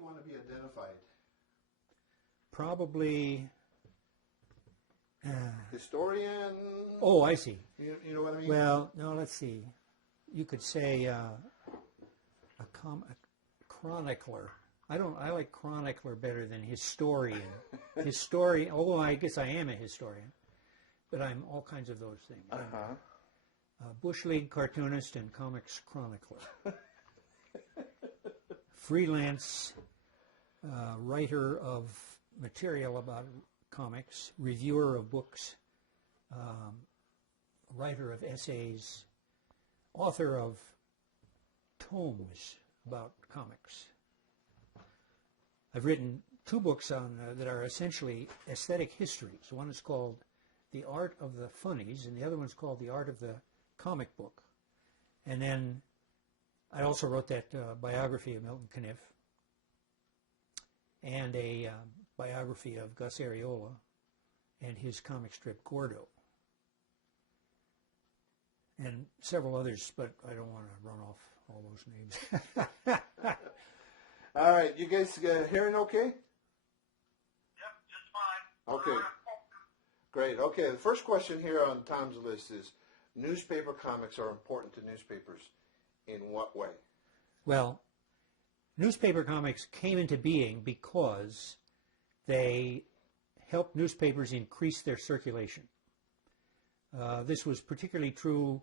you want to be identified? Probably... historian? Oh, I see. You know what I mean? Well, no, let's see. You could say a chronicler. I like chronicler better than historian. Historian, although I guess I am a historian, but I'm all kinds of those things. Uh-huh. Bush League cartoonist and comics chronicler. Freelance writer of material about comics, reviewer of books, writer of essays, author of tomes about comics. I've written 2 books on that are essentially aesthetic histories. One is called The Art of the Funnies, and the other one's called The Art of the Comic Book. And then I also wrote that biography of Milton Caniff and a biography of Gus Ariola and his comic strip Gordo. And several others, but I don't want to run off all those names. All right, you guys hearing okay? Yep, just fine. Okay. Great. Okay, the first question here on Tom's list is, newspaper comics are important to newspapers. In what way? Well, newspaper comics came into being because they helped newspapers increase their circulation. This was particularly true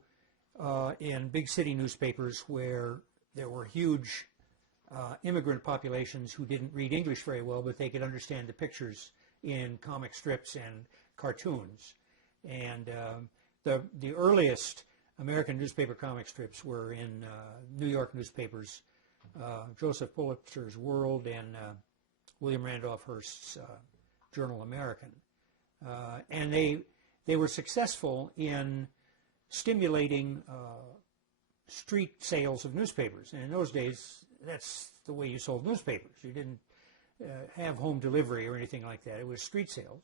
in big city newspapers where there were huge immigrant populations who didn't read English very well, but they could understand the pictures in comic strips and cartoons. And the earliest American newspaper comic strips were in New York newspapers, Joseph Pulitzer's World and William Randolph Hearst's Journal American. And they were successful in stimulating street sales of newspapers. And in those days, that's the way you sold newspapers. You didn't have home delivery or anything like that. It was street sales.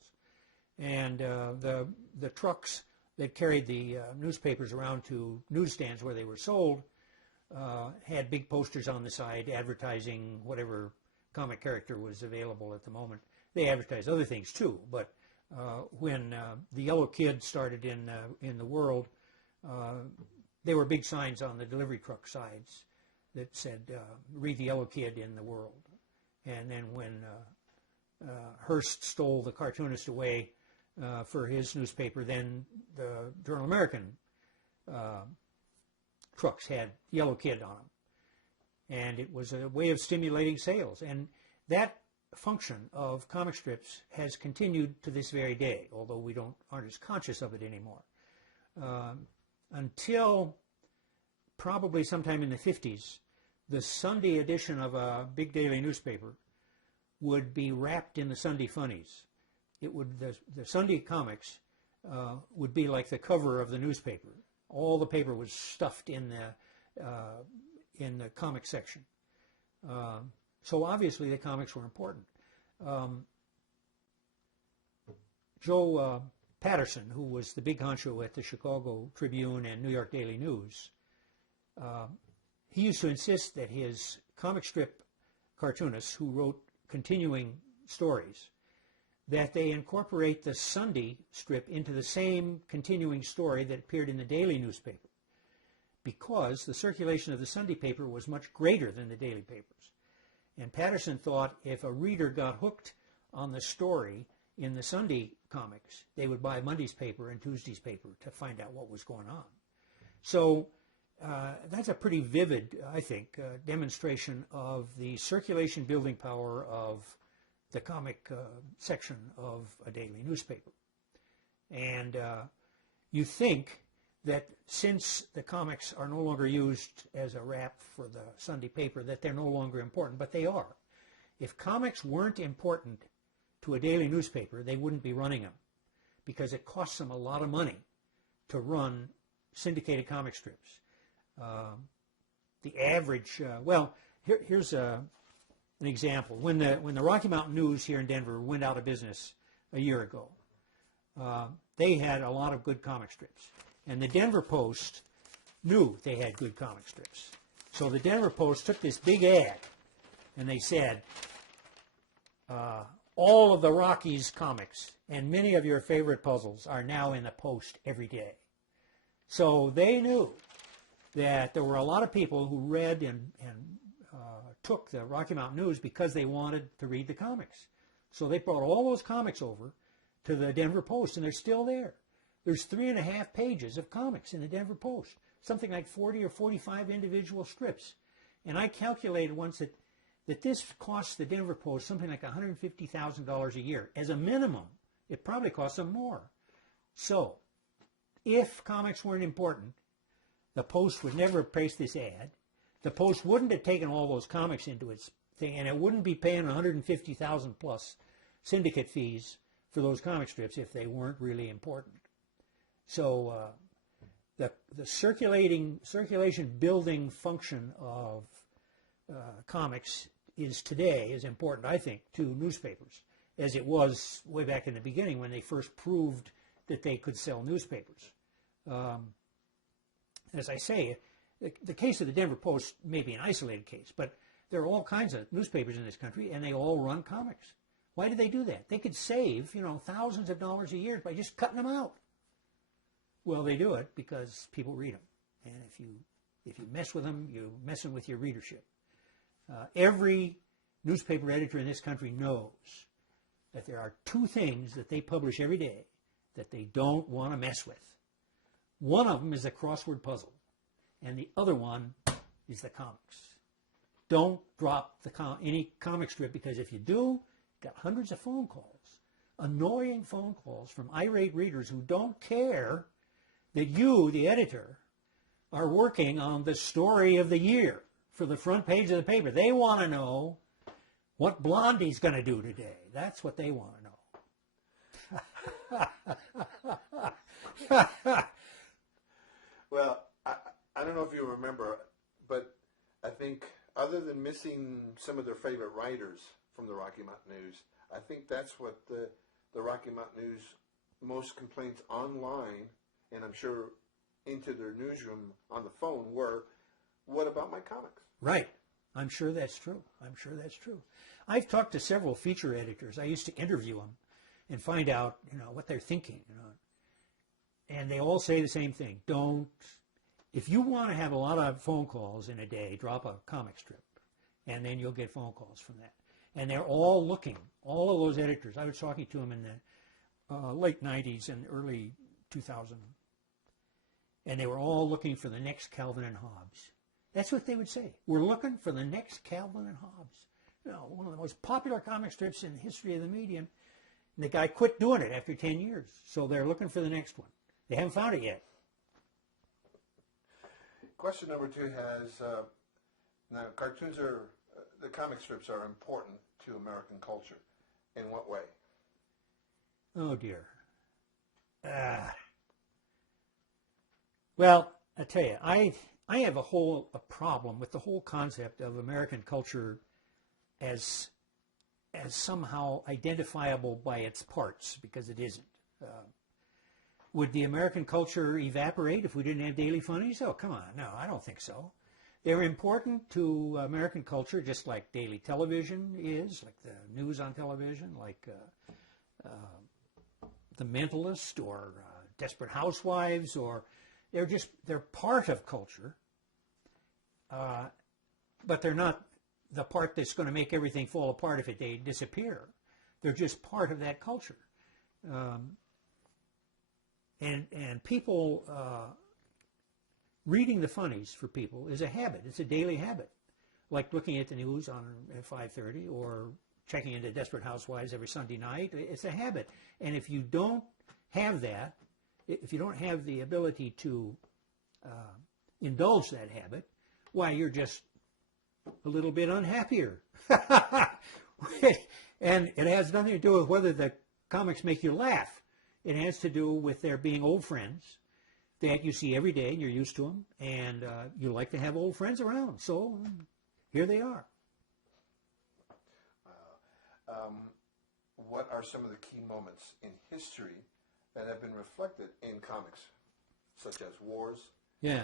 And the trucks that carried the newspapers around to newsstands where they were sold had big posters on the side advertising whatever comic character was available at the moment. They advertised other things too, but when the Yellow Kid started in the World, there were big signs on the delivery truck sides that said, read the Yellow Kid in the World. And then when Hearst stole the cartoonist away for his newspaper, then the Journal American trucks had Yellow Kid on them. And it was a way of stimulating sales. And that function of comic strips has continued to this very day, although we aren't as conscious of it anymore. Until probably sometime in the 50s, the Sunday edition of a big daily newspaper would be wrapped in the Sunday funnies. It would the Sunday comics would be like the cover of the newspaper. All the paper was stuffed in the comic section. So obviously the comics were important. Joe Patterson, who was the big honcho at the Chicago Tribune and New York Daily News, he used to insist that his comic strip cartoonists who wrote continuing stories, that they incorporate the Sunday strip into the same continuing story that appeared in the daily newspaper, because the circulation of the Sunday paper was much greater than the daily papers. And Patterson thought if a reader got hooked on the story in the Sunday comics, they would buy Monday's paper and Tuesday's paper to find out what was going on. So that's a pretty vivid, I think, demonstration of the circulation building power of the comic section of a daily newspaper. And you think that since the comics are no longer used as a wrap for the Sunday paper, that they're no longer important, but they are. If comics weren't important to a daily newspaper, they wouldn't be running them, because it costs them a lot of money to run syndicated comic strips. The average, here's an example. When the Rocky Mountain News here in Denver went out of business a year ago, they had a lot of good comic strips. And the Denver Post knew they had good comic strips. So the Denver Post took this big ad and they said, all of the Rockies comics and many of your favorite puzzles are now in the Post every day. So they knew that there were a lot of people who read and took the Rocky Mountain News because they wanted to read the comics. So they brought all those comics over to the Denver Post, and they're still there. There's 3.5 pages of comics in the Denver Post, something like 40 or 45 individual strips. And I calculated once that this costs the Denver Post something like $150,000 a year. As a minimum, it probably costs them more. So, if comics weren't important, the Post would never have placed this ad. The Post wouldn't have taken all those comics into its thing, and it wouldn't be paying $150,000 plus syndicate fees for those comic strips if they weren't really important. So the circulation building function of comics is today as important, I think, to newspapers as it was way back in the beginning when they first proved that they could sell newspapers. As I say, the case of the Denver Post may be an isolated case, but there are all kinds of newspapers in this country, and they all run comics. Why do they do that? They could save, thousands of dollars a year by just cutting them out. Well, they do it because people read them, and if you mess with them, you're messing with your readership. Every newspaper editor in this country knows that there are 2 things that they publish every day that they don't want to mess with. One of them is a crossword puzzle, and the other one is the comics. Don't drop any comic strip, because if you do, you've got hundreds of phone calls, annoying phone calls from irate readers who don't care that you, the editor, are working on the story of the year for the front page of the paper. They want to know what Blondie's going to do today. That's what they want to know. Well, I don't know if you remember, but I think other than missing some of their favorite writers from the Rocky Mountain News, I think that's what the Rocky Mountain News most complaints online, and I'm sure into their newsroom on the phone, were, what about my comics? Right. I'm sure that's true. I've talked to several feature editors. I used to interview them and find out, what they're thinking. And they all say the same thing. If you want to have a lot of phone calls in a day, drop a comic strip, and then you'll get phone calls from that. And they're all looking, all of those editors. I was talking to them in the late 90s and early 2000, and they were all looking for the next Calvin and Hobbes. That's what they would say. We're looking for the next Calvin and Hobbes. One of the most popular comic strips in the history of the medium. And the guy quit doing it after 10 years. So they're looking for the next one. They haven't found it yet. Question number 2 has, now the comic strips are important to American culture. In what way? Oh dear. Well, I tell you, I have a problem with the whole concept of American culture as somehow identifiable by its parts, because it isn't. Would the American culture evaporate if we didn't have daily funnies? Oh, come on. No, I don't think so. They're important to American culture, just like daily television is, like the news on television, like The Mentalist or Desperate Housewives, or they're part of culture, but they're not the part that's going to make everything fall apart if they disappear. They're just part of that culture. And people, reading the funnies for people is a habit. It's a daily habit, like looking at the news at 5:30 or checking into Desperate Housewives every Sunday night. It's a habit. And if you don't have that, if you don't have the ability to indulge that habit, why, you're just a little bit unhappier. And it has nothing to do with whether the comics make you laugh. It has to do with there being old friends that you see every day and you're used to them, and you like to have old friends around. So here they are. What are some of the key moments in history that have been reflected in comics, such as wars? Yeah.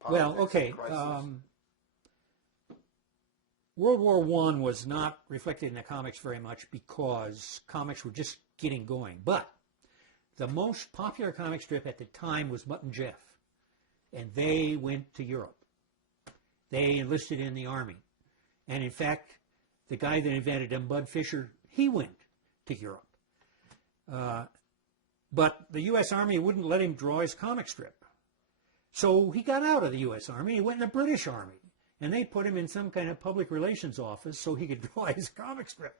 Politics, well, okay. crisis? World War I was not reflected in the comics very much because comics were just getting going. But the most popular comic strip at the time was Mutt and Jeff, and they went to Europe. They enlisted in the Army. And in fact, the guy that invented them, Bud Fisher, he went to Europe. But the U.S. Army wouldn't let him draw his comic strip. So he got out of the U.S. Army. He went in the British Army. And they put him in some kind of public relations office so he could draw his comic strip.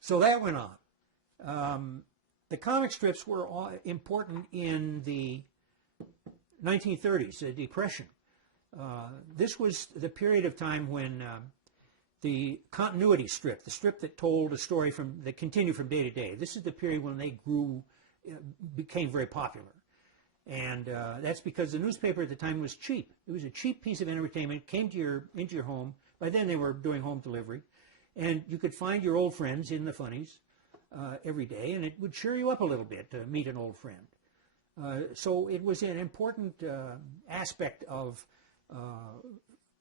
So that went on. The comic strips were important in the 1930s, the Depression. This was the period of time when the continuity strip, the strip that told a story that continued from day to day, this is the period when they became very popular. And that's because the newspaper at the time was cheap. It was a cheap piece of entertainment, came to into your home. By then they were doing home delivery. And you could find your old friends in the funnies every day, and it would cheer you up a little bit to meet an old friend. So it was an important aspect of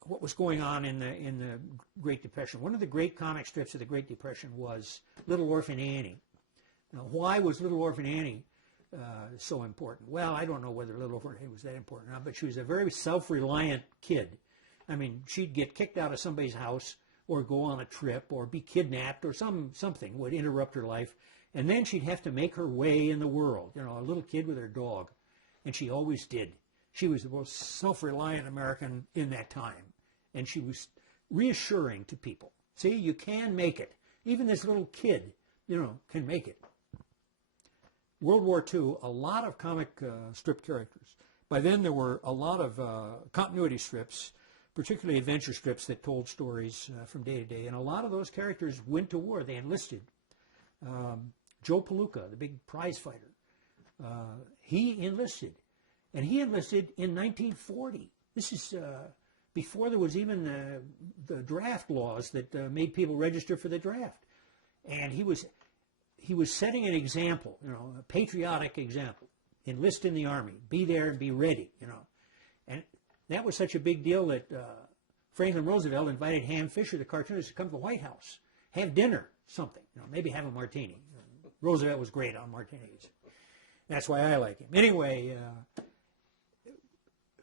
what was going on in the Great Depression. One of the great comic strips of the Great Depression was Little Orphan Annie. Now, why was Little Orphan Annie so important? Well, I don't know whether Little Orphan Annie was that important or not, but she was a very self-reliant kid. I mean, she'd get kicked out of somebody's house or go on a trip or be kidnapped or something would interrupt her life. And then she'd have to make her way in the world, you know, a little kid with her dog. And she always did. She was the most self-reliant American in that time. And she was reassuring to people. See, you can make it. Even this little kid, you know, can make it. World War II, a lot of comic strip characters. By then there were a lot of continuity strips, particularly adventure strips that told stories from day to day. And a lot of those characters went to war. They enlisted. Joe Palooka, the big prize fighter, he enlisted. And he enlisted in 1940. This is before there was even the draft laws that made people register for the draft. And he was setting an example, you know, a patriotic example. Enlist in the Army. Be there and be ready, you know. And that was such a big deal that Franklin Roosevelt invited Ham Fisher, the cartoonist, to come to the White House, have dinner, something, you know, maybe have a martini. Roosevelt was great on martinis. That's why I like him. Anyway,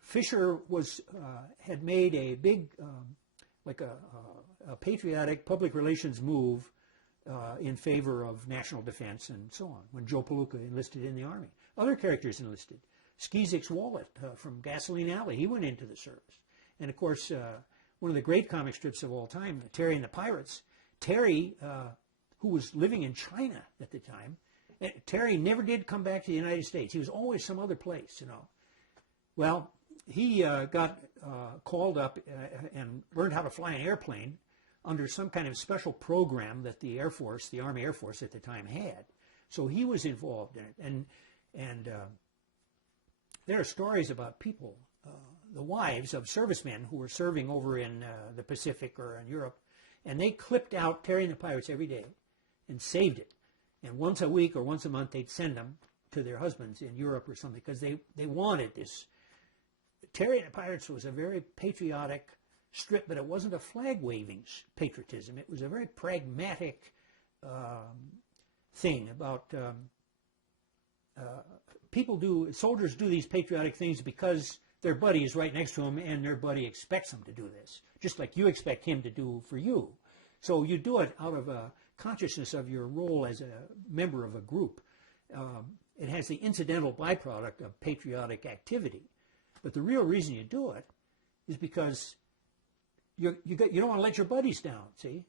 Fisher had made a big, like a patriotic public relations move in favor of national defense and so on when Joe Palooka enlisted in the Army. Other characters enlisted. Skeezik's Wallet from Gasoline Alley, he went into the service. And of course, one of the great comic strips of all time, Terry and the Pirates. Terry, who was living in China at the time, Terry never did come back to the United States. He was always some other place, you know. Well, he got called up and learned how to fly an airplane under some kind of special program that the Air Force, the Army Air Force at the time had. So he was involved in it. And there are stories about people, the wives of servicemen who were serving over in the Pacific or in Europe, and they clipped out Terry and the Pirates every day and saved it. And once a week or once a month they'd send them to their husbands in Europe or something because they wanted this. Terry and the Pirates was a very patriotic strip, but it wasn't a flag-waving patriotism. It was a very pragmatic thing about soldiers do these patriotic things because their buddy is right next to them and their buddy expects them to do this, just like you expect him to do for you. So you do it out of a consciousness of your role as a member of a group. It has the incidental byproduct of patriotic activity. But the real reason you do it is because you don't want to let your buddies down, see?